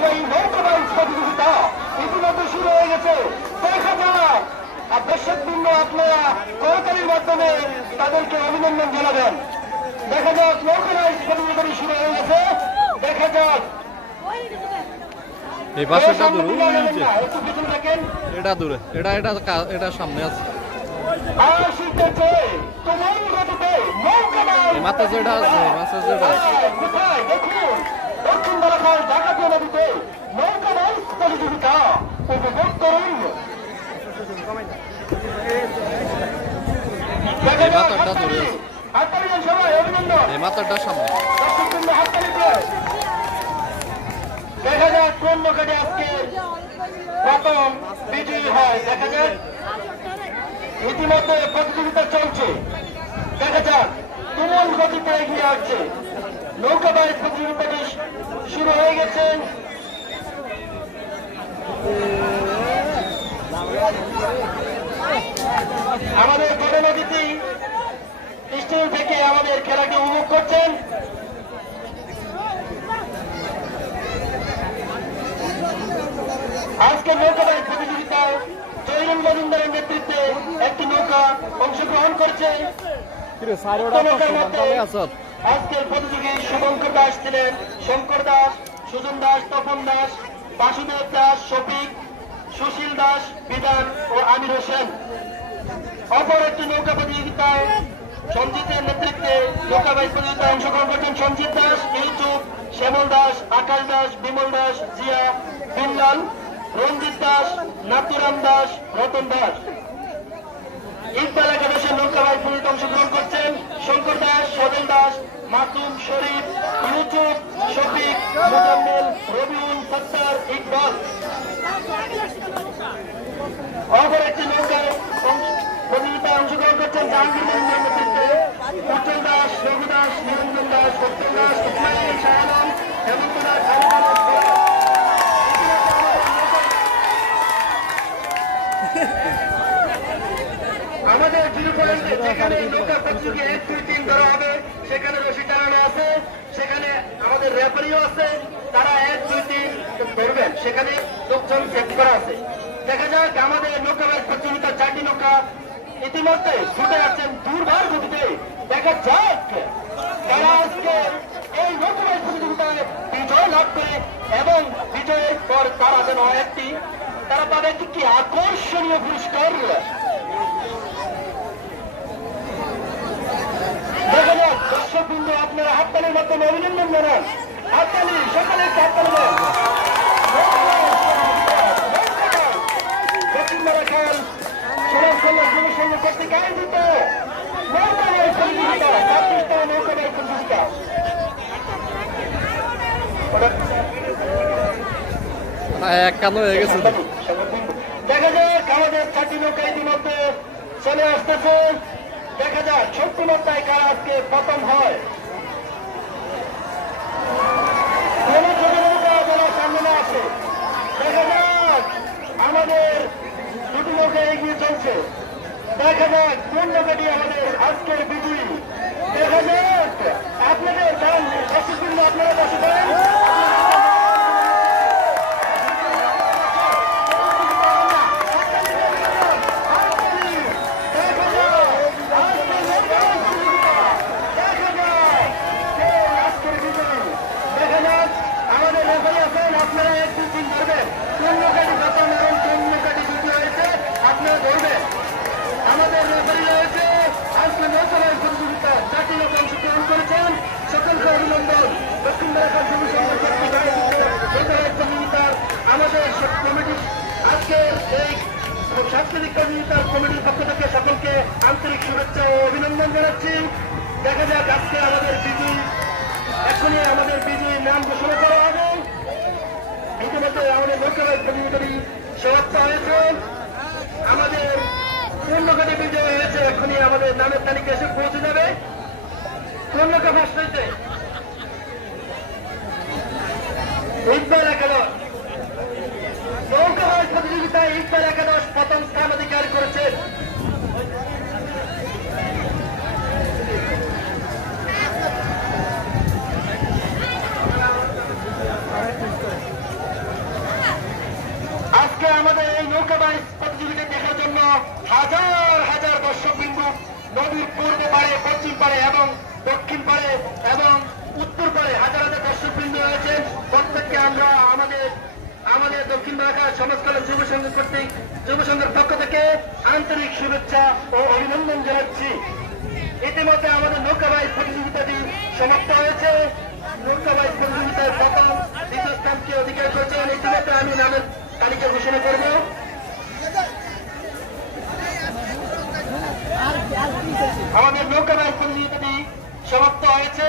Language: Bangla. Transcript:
ঐতিহ্যবাহী নৌকা বাইচ প্রতিযোগিতা ইতিমধ্যে শুরু হয়ে গেছে। দেখা যাক আর দর্শকবৃন্দ আপনারা করতালির মাধ্যমে তাদেরকে অভিনন্দন জানাবেন। দেখা যাক নৌকা বাইচ প্রতিযোগিতা শুরু হয়ে গেছে। দেখা যাক এই পাশেটা দূরে, একটু পিছনে থাকেন। এটা দূরে, এটা সামনে আছে। আসিতেছে তোমার গতিতে নৌকা বাইচ এই মাথা যেটা আছে, মাথা যেটা আছে। কোথায় দেখুন দক্ষিণ বারাখাল ডাকাতিয়া নদীতে নৌকা বাইচ প্রতিযোগিতা উপভোগ করুন। এই মাথাটা দূরে আছে, হাততালির সবাই অভিনন্দন। এই মাথাটা সামনে। দর্শকবৃন্দ হাততালি দিয়ে দেখা যাক কোন নৌকাটি আজকে প্রথম বিজয়ী হয়। দেখা যাক ইতিমধ্যে প্রতিযোগিতা চলছে। দেখা যাক তুমুল গতিতে এগিয়ে আসছে নৌকা বাইচ প্রতিযোগিতাটি শুরু হয়ে গেছে। আমাদের বড় নদীটি স্টেজ থেকে আমাদের খেলাটি উপভোগ করছেন। আজকে নৌকা বাইচ প্রতিযোগিতায় জয়রুল মজুমদারের নেতৃত্বে একটি নৌকা অংশগ্রহণ করছে। আজকের প্রতিযোগী শুভঙ্কর দাস ছিলেন, শঙ্কর দাস, সুজন দাস, তপন দাস, বাসুদেব দাস, শফিক, সুশীল দাস, বিধান ও আমির হোসেন। অপর একটি নৌকা প্রতিযোগিতায় সঞ্জিতের নেতৃত্বে নৌকা বাইচ প্রতিযোগিতায় অংশগ্রহণ করছেন সঞ্জিত দাস, ইউসুফ, শ্যামল দাস, আকাশ দাস, বিমল দাস, জিয়া, বিমলাল, রঞ্জিত দাস, নাতুরাম দাস, রতন দাস। ইকবাল একাদশের নৌকা বাইচ প্রতিযোগিতায় অংশগ্রহণ করছেন শঙ্কর দাস, সজল দাস, মাসুম, শরীফ, ইউসুফ, শফিক, মুজাম্মেল, রবিউল, সত্তার, ইকবাল। অপর একটি নৌকায় প্রতিযোগিতায় অংশগ্রহণ করছেন জাহাঙ্গীর মজুমদারের নেতৃত্বে উজ্জ্বল দাস, রঘু দাস, নিরঞ্জন দাস, সত্যেন দাস, ইসমাইল, শাহ আলম, হেমন্ত দাস, আমাদের জিরো পয়েন্টে যেখানে নৌকা প্রতিযোগী 1, 2, 3 ধরা হবে সেখানে রশি টানানো আছে, সেখানে আমাদের রেফারিও আছে, তারা 1, 2, 3 ধরবেন, সেখানে লোকজন চেক করা আছে। দেখা যাক আমাদের নৌকা বাইচ প্রতিযোগিতার 4টি নৌকা ইতিমধ্যে ছুটে যাচ্ছেন দুর্বার গতিতে। দেখা যাক তারা আজকে এই নৌকা বাইচ প্রতিযোগিতায় বিজয় লাভ করে এবং বিজয়ের পর তারা যেন তারা পাবে একটি আকর্ষণীয় পুরস্কার। দেখা যাক দর্শকবৃন্দ আপনারা হাততালির মাধ্যমে অভিনন্দন জানান। হাততালি, সকলে হাততালি দেন। দক্ষিণ বারাখাল সমাজকল্যাণ যুব সংঘ কর্তৃক আয়োজিত নৌকা বাইচ প্রতিযোগিতা, 25তম নৌকা বাইচ প্রতিযোগিতা। একান্ন হয়ে গেছে। দেখা যাক আমাদের 4টি নৌকা ইতিমধ্যে চলে আসতেছে। দেখা যাক ছোট্ট নৌকায় কারা আজকে প্রথম হয়। কোন ছোট নৌকা যারা সামনে না আসে। দেখা যাক আমাদের 2টি নৌকা এগিয়ে চলছে। দেখা যাক কোন নৌকাটি আমাদের আজকের বিজয়ী। দেখা যাক আপনাদের যান দর্শকবৃন্দ আপনারা বসে পড়েন। আপনারা 1, 2, 3 ধরবেন, কোন নৌকাটি প্রথম এবং কোন নৌকাটি দ্বিতীয় হয়েছে আপনারা ধরবেন। আমাদের রেফারি রয়েছে আজকে নৌকা বাইচ প্রতিযোগিতা 4টি নৌকা অংশগ্রহণ করেছেন। সকলকে অভিনন্দন। দক্ষিণ বারাখাল যুব সংঘ কর্তৃক আয়োজিত নৌকা বাইচ প্রতিযোগিতার আমাদের কমিটি আজকে এই সাংস্কৃতিক প্রতিযোগিতার কমিটির পক্ষ থেকে সকলকে আন্তরিক শুভেচ্ছা ও অভিনন্দন জানাচ্ছি। দেখা যাক আজকে আমাদের বিজয়ী, এখনই আমাদের বিজয়ীর নাম ঘোষণা করা হবে। ইতিমধ্যে আমাদের নৌকা বাইচ প্রতিযোগিতাটি সমাপ্ত হয়েছে। আমাদের কোন নৌকাটি বিজয় হয়েছে এখনই আমাদের নামের তালিকা এসে পৌঁছে যাবে। কোন নৌকা ফার্স্ট হয়েছে? ইকবাল একাদশ। নৌকা বাইচ প্রতিযোগিতায় ইকবাল একাদশ প্রথম স্থান অধিকার করেছেন। আজকে আমাদের এই নৌকা বাইচ প্রতিযোগিতা দেখার জন্য হাজার হাজার দর্শক বিন্দু নদীর পূর্ব পাড়ে, পশ্চিম পাড়ে এবং দক্ষিণ পাড়ে এবং উত্তর পাড়ে হাজার হাজার দর্শক বিন্দু রয়েছে। প্রত্যেককে আমরা আমাদের দক্ষিণ ঢাকা সমাজকল্যাণ যুব সংঘ কর্তৃক যুব সংঘের পক্ষ থেকে আন্তরিক শুভেচ্ছা ও অভিনন্দন জানাচ্ছি। ইতিমধ্যে আমাদের নৌকা বাইচ প্রতিযোগিতাটি সমাপ্ত হয়েছে। নৌকা বাইচ প্রতিযোগিতায় প্রথম দ্বিতীয় স্থানকে অধিকার করেছেন। ইতিমধ্যে আমি নামের তালিকা ঘোষণা করব। আমাদের নৌকা বাইচ প্রতিযোগিতাটি সমাপ্ত হয়েছে।